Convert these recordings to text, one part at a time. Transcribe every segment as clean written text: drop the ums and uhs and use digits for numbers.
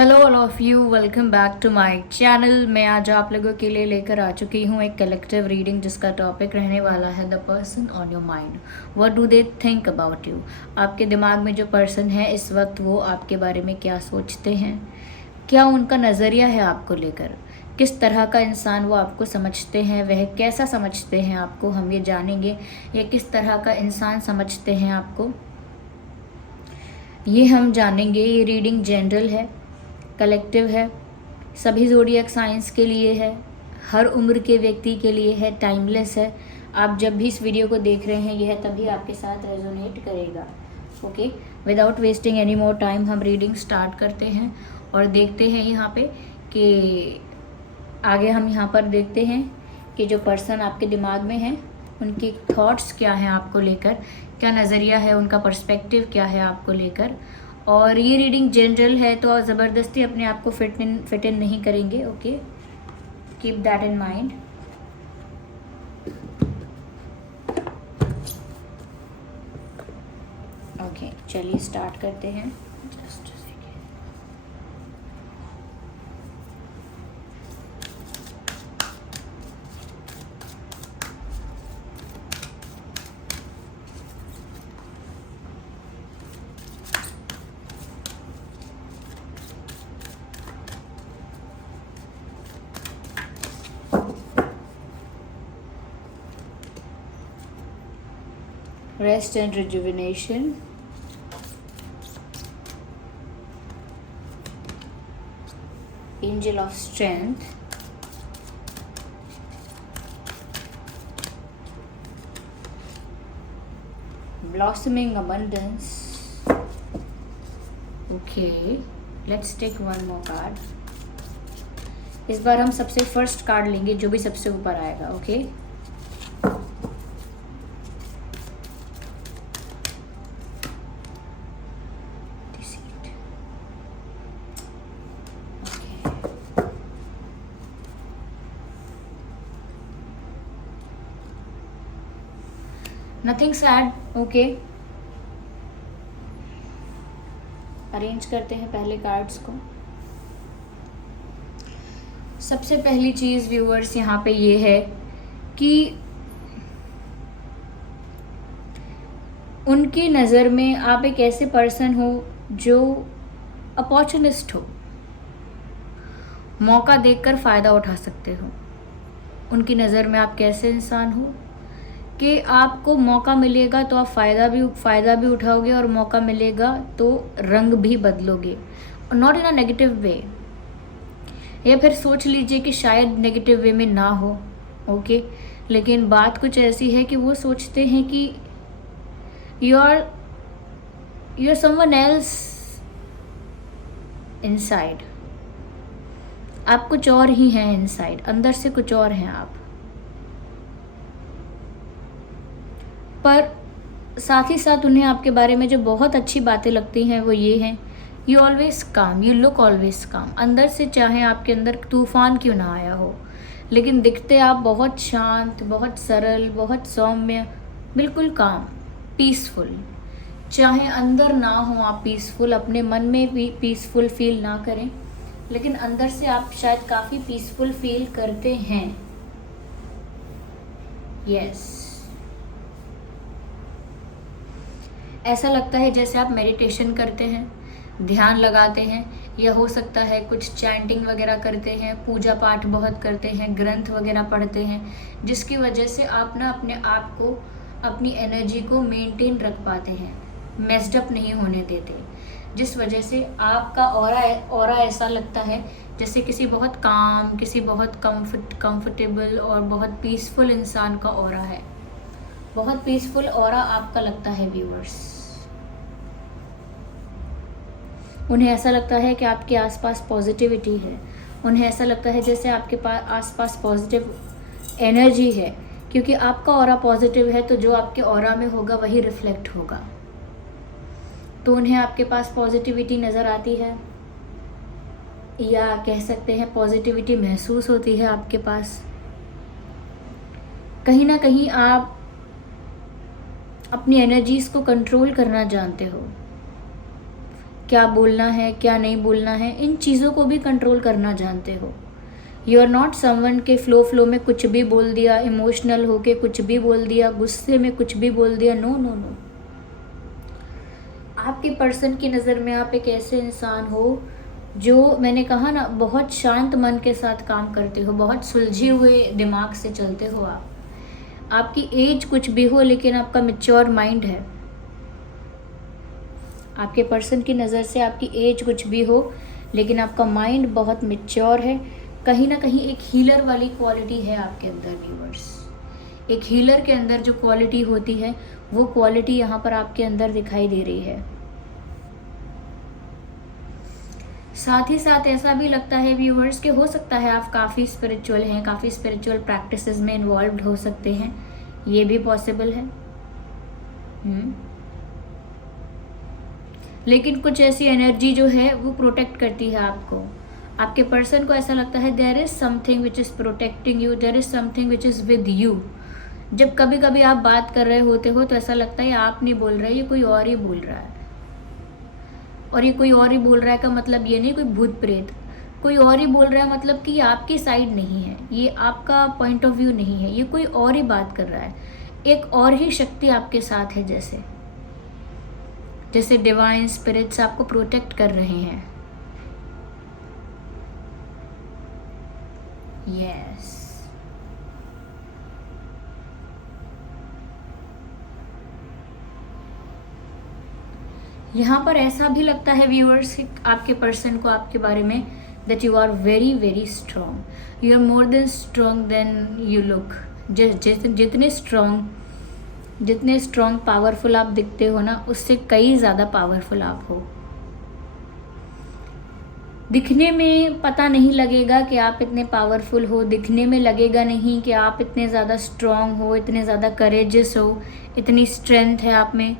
Hello all of you, welcome back to my channel. मैं आज आप लोगों के लिए लेकर आ चुकी हूँ एक कलेक्टिव रीडिंग जिसका टॉपिक रहने वाला है the person on your mind. What do they think about you. आपके दिमाग में जो पर्सन है इस वक्त वो आपके बारे में क्या सोचते हैं, क्या उनका नज़रिया है आपको लेकर, किस तरह का इंसान वो आपको समझते हैं, वह कैसा समझते हैं आपको, हम ये जानेंगे। या किस तरह का इंसान समझते हैं आपको ये हम जानेंगे। ये रीडिंग जनरल है, कलेक्टिव है, सभी ज़ोडिएक साइंस के लिए है, हर उम्र के व्यक्ति के लिए है, टाइमलेस है। आप जब भी इस वीडियो को देख रहे हैं यह तभी आपके साथ रेजोनेट करेगा। Okay, without wasting any more time हम रीडिंग स्टार्ट करते हैं और देखते हैं यहाँ पे कि आगे हम यहाँ पर देखते हैं कि जो पर्सन आपके दिमाग में है उनके थॉट्स क्या हैं आपको लेकर, क्या नज़रिया है उनका, पर्सपेक्टिव क्या है आपको लेकर। और ये रीडिंग जनरल है तो आप ज़बरदस्ती अपने आप को फिट इन नहीं करेंगे। Okay, keep that in mind. Okay, चलिए स्टार्ट करते हैं। Just rest and rejuvenation, angel of strength, blossoming abundance. Okay, let's take one more card. इस बार हम सबसे फर्स्ट कार्ड लेंगे जो भी सबसे ऊपर आएगा। Okay, nothing sad. Okay, arrange करते हैं पहले कार्ड्स को। सबसे पहली चीज़ व्यूअर्स यहाँ पे ये है कि उनकी नज़र में आप एक ऐसे पर्सन हो जो अपॉर्चुनिस्ट हो, मौका देखकर फ़ायदा उठा सकते हो। उनकी नज़र में आप कैसे इंसान हो कि आपको मौका मिलेगा तो आप फ़ायदा भी उठाओगे और मौका मिलेगा तो रंग भी बदलोगे, not in a negative way. या फिर सोच लीजिए कि शायद नेगेटिव वे में ना हो। ओके, लेकिन बात कुछ ऐसी है कि वो सोचते हैं कि you are someone else inside. आप कुछ और ही हैं इनसाइड, अंदर से कुछ और हैं आप। पर साथ ही साथ उन्हें आपके बारे में जो बहुत अच्छी बातें लगती हैं वो ये हैं, यू ऑलवेज काम, यू लुक ऑलवेज काम। अंदर से चाहे आपके अंदर तूफान क्यों ना आया हो, लेकिन दिखते आप बहुत शांत, बहुत सरल, बहुत सौम्य, बिल्कुल काम, पीसफुल। चाहे अंदर ना हो आप पीसफुल, अपने मन में भी पीसफुल फील ना करें, लेकिन अंदर से आप शायद काफ़ी पीसफुल फील करते हैं। यस, ऐसा लगता है जैसे आप मेडिटेशन करते हैं, ध्यान लगाते हैं, या हो सकता है कुछ चैंटिंग वगैरह करते हैं, पूजा पाठ बहुत करते हैं, ग्रंथ वगैरह पढ़ते हैं, जिसकी वजह से आप ना अपने आप को, अपनी एनर्जी को मेंटेन रख पाते हैं, मेस्ड अप नहीं होने देते, जिस वजह से आपका ऑरा ऐसा लगता है जैसे किसी बहुत काम, किसी बहुत कंफर्टेबल और बहुत पीसफुल इंसान का ऑरा है। बहुत पीसफुल ऑरा आपका लगता है व्यूअर्स। उन्हें ऐसा लगता है कि आपके आसपास पॉजिटिविटी है, उन्हें ऐसा लगता है जैसे आपके पास आसपास पॉजिटिव एनर्जी है, क्योंकि आपका ऑरा पॉजिटिव है तो जो आपके ऑरा में होगा वही रिफ्लेक्ट होगा। तो उन्हें आपके पास पॉजिटिविटी नज़र आती है, या कह सकते हैं पॉजिटिविटी महसूस होती है आपके पास। कहीं ना कहीं आप अपनी एनर्जीज़ को कंट्रोल करना जानते हो क्या बोलना है, क्या नहीं बोलना है, इन चीज़ों को भी कंट्रोल करना जानते हो। यू आर नॉट समवन के फ्लो में कुछ भी बोल दिया, इमोशनल होके कुछ भी बोल दिया, गुस्से में कुछ भी बोल दिया। No no no. आपके पर्सन की नज़र में आप एक ऐसे इंसान हो जो, मैंने कहा ना, बहुत शांत मन के साथ काम करते हो, बहुत सुलझे हुए दिमाग से चलते हो आप। आपकी एज कुछ भी हो लेकिन आपका मैच्योर माइंड है। आपके पर्सन की नज़र से आपकी एज कुछ भी हो लेकिन आपका माइंड बहुत मैच्योर है। कहीं ना कहीं एक हीलर वाली क्वालिटी है आपके अंदर व्यूअर्स। एक हीलर के अंदर जो क्वालिटी होती है वो क्वालिटी यहाँ पर आपके अंदर दिखाई दे रही है। साथ ही साथ ऐसा भी लगता है व्यूअर्स कि हो सकता है आप काफ़ी स्पिरिचुअल हैं, काफ़ी स्पिरिचुअल प्रैक्टिसेस में इन्वॉल्व्ड हो सकते हैं, ये भी पॉसिबल है। लेकिन कुछ ऐसी एनर्जी जो है वो प्रोटेक्ट करती है आपको। आपके पर्सन को ऐसा लगता है there is something which is protecting you, there is something which is with you. जब कभी कभी आप बात कर रहे होते हो तो ऐसा लगता है आप नहीं बोल रहे, ये कोई और ही बोल रहा है। और ये कोई और ही बोल रहा है का मतलब ये नहीं कोई भूत प्रेत, कोई और ही बोल रहा है मतलब कि ये आपकी साइड नहीं है, ये आपका पॉइंट ऑफ व्यू नहीं है, ये कोई और ही बात कर रहा है। एक और ही शक्ति आपके साथ है, जैसे जैसे डिवाइन स्पिरिट्स आपको प्रोटेक्ट कर रहे हैं। यस। यहाँ पर ऐसा भी लगता है व्यूअर्स आपके पर्सन को आपके बारे में that you are very very strong, you are more than strong than you look. जितने स्ट्रॉन्ग पावरफुल आप दिखते हो ना, उससे कई ज़्यादा पावरफुल आप हो। दिखने में पता नहीं लगेगा कि आप इतने पावरफुल हो, दिखने में लगेगा नहीं कि आप इतने ज़्यादा स्ट्रॉन्ग हो, इतने ज़्यादा करेजियस हो, इतनी स्ट्रेंथ है आप में,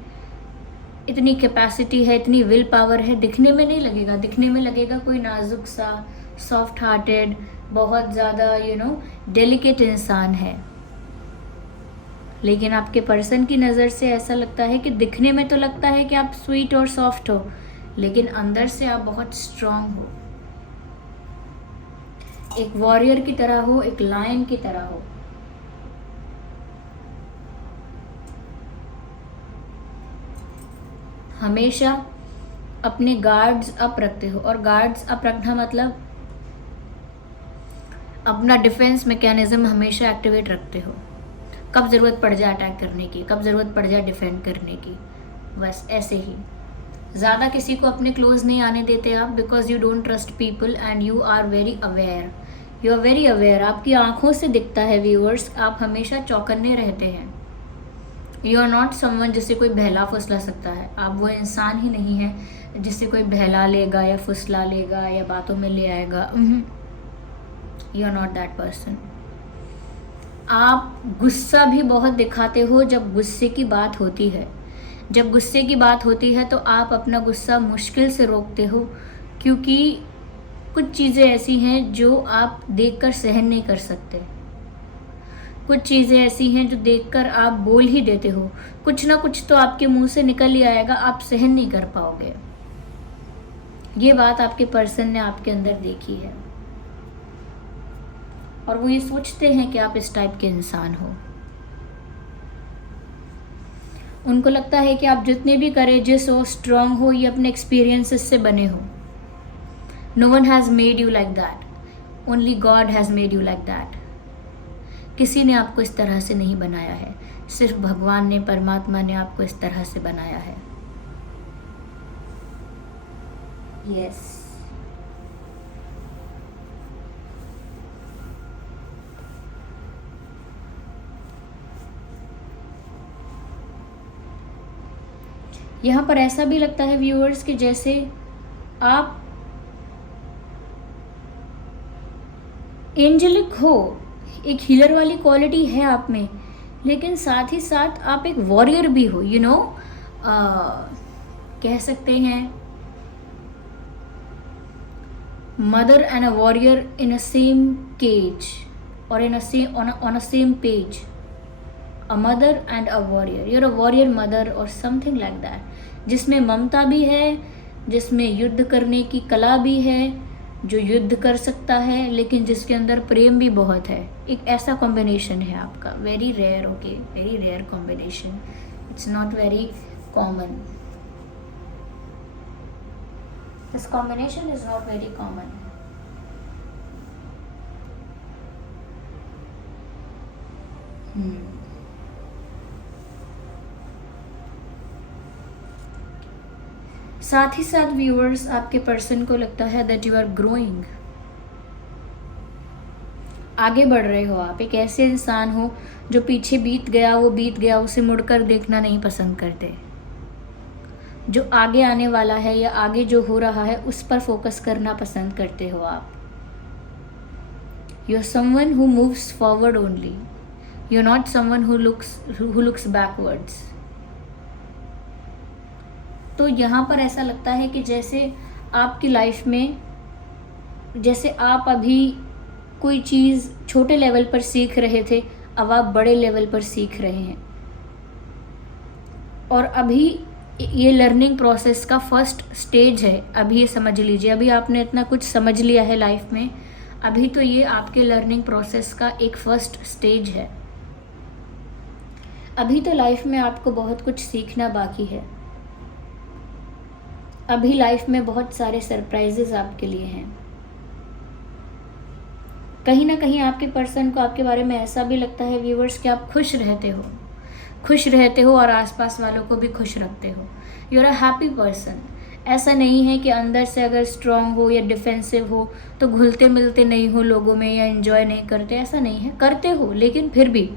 इतनी कैपेसिटी है, इतनी विल पावर है। दिखने में नहीं लगेगा, दिखने में लगेगा कोई नाजुक सा, सॉफ्ट हार्टेड, बहुत ज़्यादा डेलिकेट इंसान है। लेकिन आपके पर्सन की नज़र से ऐसा लगता है कि दिखने में तो लगता है कि आप स्वीट और सॉफ्ट हो, लेकिन अंदर से आप बहुत स्ट्रांग हो, एक वॉरियर की तरह हो, एक लायन की तरह हो। हमेशा अपने गार्ड्स अप रखते हो, और गार्ड्स अप रखना मतलब अपना डिफेंस मैकेनिज्म हमेशा एक्टिवेट रखते हो। कब ज़रूरत पड़ जाए अटैक करने की, कब ज़रूरत पड़ जाए डिफेंड करने की, बस ऐसे ही। ज़्यादा किसी को अपने क्लोज नहीं आने देते आप, because you don't trust people and you are very aware. You are very aware, आपकी आंखों से दिखता है व्यूअर्स, आप हमेशा चौकन्ने रहते हैं। यू आर नॉट समवन जिससे कोई बहला फुसला सकता है। आप वो इंसान ही नहीं है जिससे कोई बहला लेगा या फुसला लेगा या बातों में ले आएगा। You are not that person. आप गुस्सा भी बहुत दिखाते हो जब गुस्से की बात होती है। जब गुस्से की बात होती है तो आप अपना गुस्सा मुश्किल से रोकते हो, क्योंकि कुछ चीज़ें ऐसी हैं जो आप देखकर सहन नहीं कर सकते। कुछ चीज़ें ऐसी हैं जो देखकर आप बोल ही देते हो, कुछ ना कुछ तो आपके मुंह से निकल ही आएगा, आप सहन नहीं कर पाओगे। ये बात आपके पर्सन ने आपके अंदर देखी है और वो ये सोचते हैं कि आप इस टाइप के इंसान हो। उनको लगता है कि आप जितने भी करेजियस हो, स्ट्रांग हो, ये अपने एक्सपीरियंसेस से बने हो। No one has made you like that, only God has made you like that. किसी ने आपको इस तरह से नहीं बनाया है, सिर्फ भगवान ने, परमात्मा ने आपको इस तरह से बनाया है। यस। यहाँ पर ऐसा भी लगता है व्यूअर्स कि जैसे आप एंजेलिक हो, एक हीलर वाली क्वालिटी है आप में, लेकिन साथ ही साथ आप एक वॉरियर भी हो। कह सकते हैं mother and a warrior in a same cage और in on a same page. A mother and a warrior. You're a warrior mother or something like that. जिसमें ममता भी है, जिसमें युद्ध करने की कला भी है, जो युद्ध कर सकता है, लेकिन जिसके अंदर प्रेम भी बहुत है। एक ऐसा कॉम्बिनेशन है आपका, very rare, okay, very rare combination, it's not very common, this combination is not very common. साथ ही साथ व्यूअर्स, आपके पर्सन को लगता है दैट यू आर ग्रोइंग, आगे बढ़ रहे हो आप। एक ऐसे इंसान हो जो पीछे बीत गया वो बीत गया, उसे मुड़कर देखना नहीं पसंद करते। जो आगे आने वाला है या आगे जो हो रहा है उस पर फोकस करना पसंद करते हो आप। You are someone who moves forward only, you are not someone who looks backwards. तो यहाँ पर ऐसा लगता है कि जैसे आपकी लाइफ में, जैसे आप अभी कोई चीज़ छोटे लेवल पर सीख रहे थे, अब आप बड़े लेवल पर सीख रहे हैं। और अभी ये लर्निंग प्रोसेस का फर्स्ट स्टेज है। अभी ये समझ लीजिए, अभी आपने इतना कुछ समझ लिया है लाइफ में, अभी तो ये आपके लर्निंग प्रोसेस का एक फर्स्ट स्टेज है। अभी तो लाइफ में आपको बहुत कुछ सीखना बाकी है। अभी लाइफ में बहुत सारे सरप्राइजेस आपके लिए हैं। कहीं ना कहीं आपके पर्सन को आपके बारे में ऐसा भी लगता है व्यूअर्स कि आप खुश रहते हो और आसपास वालों को भी खुश रखते हो। You are a happy person. ऐसा नहीं है कि अंदर से अगर स्ट्रांग हो या डिफेंसिव हो तो घुलते मिलते नहीं हो लोगों में या एंजॉय नहीं करते, ऐसा नहीं है, करते हो, लेकिन फिर भी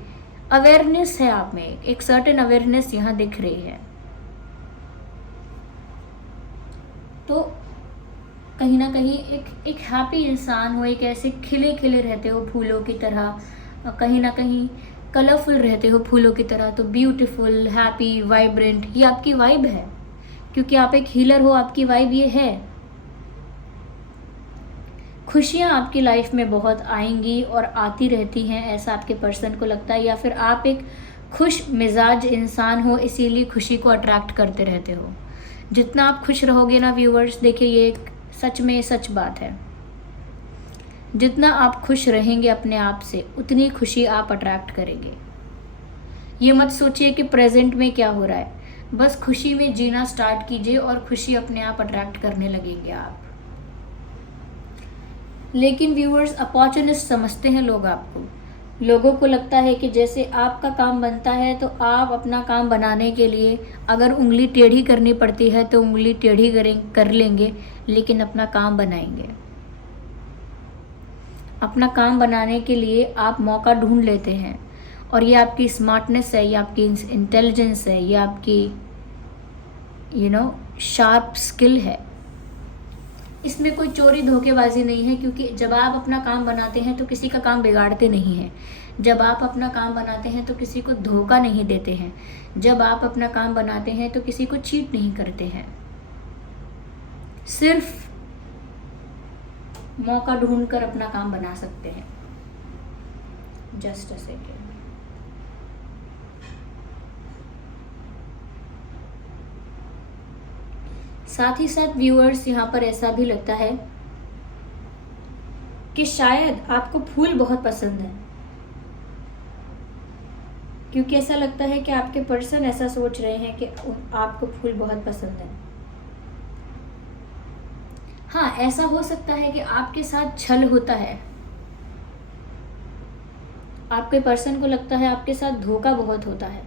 अवेयरनेस है आप में, एक सर्टेन अवेयरनेस यहाँ दिख रही है। तो कहीं ना कहीं एक हैप्पी इंसान हो, एक ऐसे खिले खिले रहते हो फूलों की तरह, कहीं ना कहीं कलरफुल रहते हो फूलों की तरह। तो ब्यूटीफुल, हैप्पी, वाइब्रेंट, ये आपकी वाइब है, क्योंकि आप एक हीलर हो, आपकी वाइब ये है। खुशियाँ आपकी लाइफ में बहुत आएंगी और आती रहती हैं, ऐसा आपके पर्सन को लगता है। या फिर आप एक खुश मिजाज इंसान हो, इसीलिए खुशी को अट्रैक्ट करते रहते हो। जितना आप खुश रहोगे ना व्यूअर्स, देखिए ये एक सच में सच बात है, जितना आप खुश रहेंगे अपने आप से उतनी खुशी आप अट्रैक्ट करेंगे। ये मत सोचिए कि प्रेजेंट में क्या हो रहा है, बस खुशी में जीना स्टार्ट कीजिए और खुशी अपने आप अट्रैक्ट करने लगेंगे आप। लेकिन व्यूअर्स, अपॉर्चुनिस्ट समझते हैं लोग आपको। लोगों को लगता है कि जैसे आपका काम बनता है तो आप अपना काम बनाने के लिए अगर उंगली टेढ़ी करनी पड़ती है तो उंगली टेढ़ी कर लेंगे, लेकिन अपना काम बनाएंगे। अपना काम बनाने के लिए आप मौका ढूंढ लेते हैं, और ये आपकी स्मार्टनेस है, ये आपकी इंटेलिजेंस है, ये आपकी शार्प स्किल है। इसमें कोई चोरी धोखेबाजी नहीं है, क्योंकि जब आप अपना काम बनाते हैं तो किसी का काम बिगाड़ते नहीं हैं। जब आप अपना काम बनाते हैं तो किसी को धोखा नहीं देते हैं। जब आप अपना काम बनाते हैं तो किसी को चीट नहीं करते हैं। सिर्फ मौका ढूंढकर अपना काम बना सकते हैं। Just a second. साथ ही साथ व्यूअर्स, यहाँ पर ऐसा भी लगता है कि शायद आपको फूल बहुत पसंद है, क्योंकि ऐसा लगता है कि आपके पर्सन ऐसा सोच रहे हैं कि आपको फूल बहुत पसंद है। हाँ, ऐसा हो सकता है कि आपके साथ छल होता है। आपके पर्सन को लगता है आपके साथ धोखा बहुत होता है,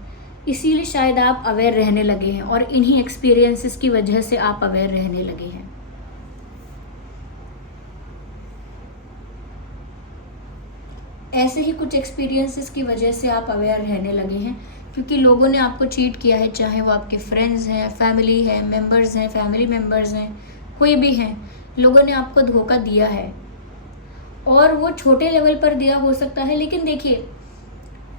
इसीलिए शायद आप अवेयर रहने लगे हैं, और इन्हीं एक्सपीरियंसेस की वजह से आप अवेयर रहने लगे हैं। ऐसे ही कुछ एक्सपीरियंसेस की वजह से आप अवेयर रहने लगे हैं, क्योंकि लोगों ने आपको चीट किया है, चाहे वो आपके फ्रेंड्स हैं, फैमिली है, मेंबर्स हैं, फैमिली मेंबर्स हैं, कोई भी हैं, लोगों ने आपको धोखा दिया है। और वो छोटे लेवल पर दिया हो सकता है, लेकिन देखिए,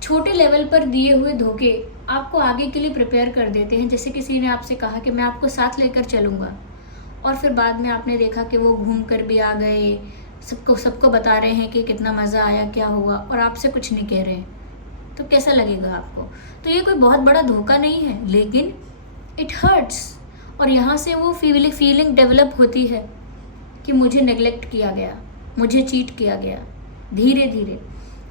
छोटे लेवल पर दिए हुए धोखे आपको आगे के लिए प्रिपेयर कर देते हैं। जैसे किसी ने आपसे कहा कि मैं आपको साथ लेकर चलूँगा, और फिर बाद में आपने देखा कि वो घूम कर भी आ गए, सबको बता रहे हैं कि कितना मज़ा आया, क्या हुआ, और आपसे कुछ नहीं कह रहे हैं, तो कैसा लगेगा आपको? तो ये कोई बहुत बड़ा धोखा नहीं है, लेकिन इट हर्ट्स, और यहाँ से वो फीलिंग डेवलप होती है कि मुझे नेग्लेक्ट किया गया, मुझे चीट किया गया। धीरे धीरे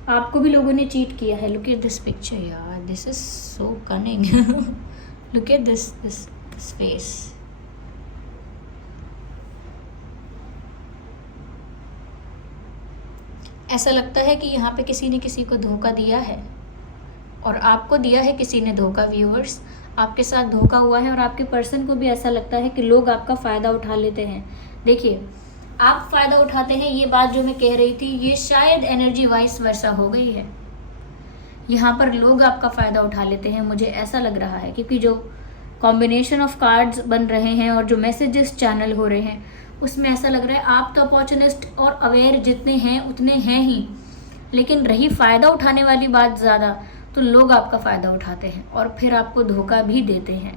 आपको भी लोगों ने चीट किया है। लुक एट दिस पिक्चर यार, this is so cunning. Look at this face. ऐसा लगता है कि यहाँ पे किसी ने किसी को धोखा दिया है और आपको दिया है किसी ने धोखा। व्यूअर्स, आपके साथ धोखा हुआ है और आपके पर्सन को भी ऐसा लगता है कि लोग आपका फ़ायदा उठा लेते हैं। देखिए, आप फ़ायदा उठाते हैं, ये बात जो मैं कह रही थी, ये शायद एनर्जी वाइस वर्सा हो गई है। यहाँ पर लोग आपका फ़ायदा उठा लेते हैं, मुझे ऐसा लग रहा है, क्योंकि जो कॉम्बिनेशन ऑफ कार्ड्स बन रहे हैं और जो मैसेजेस चैनल हो रहे हैं उसमें ऐसा लग रहा है आप तो अपॉर्चुनिस्ट और अवेयर जितने हैं उतने हैं ही, लेकिन रही फ़ायदा उठाने वाली बात ज़्यादा, तो लोग आपका फ़ायदा उठाते हैं और फिर आपको धोखा भी देते हैं।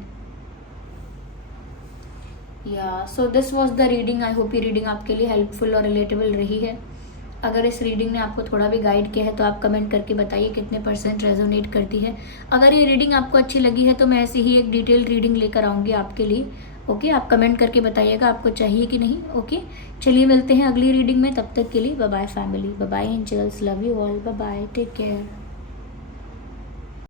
या so this was the reading. I hope ये रीडिंग आपके लिए हेल्पफुल और रिलेटेबल रही है। अगर इस रीडिंग ने आपको थोड़ा भी गाइड किया है तो आप कमेंट करके बताइए कितने % रेजोनेट करती है। अगर ये रीडिंग आपको अच्छी लगी है तो मैं ऐसी ही एक डिटेल रीडिंग लेकर आऊँगी आपके लिए। ओके, आप कमेंट करके बताइएगा आपको चाहिए कि नहीं। ओके, चलिए मिलते हैं अगली रीडिंग में। तब तक के लिए bye bye family, bye bye angels, love you all, bye bye, take care.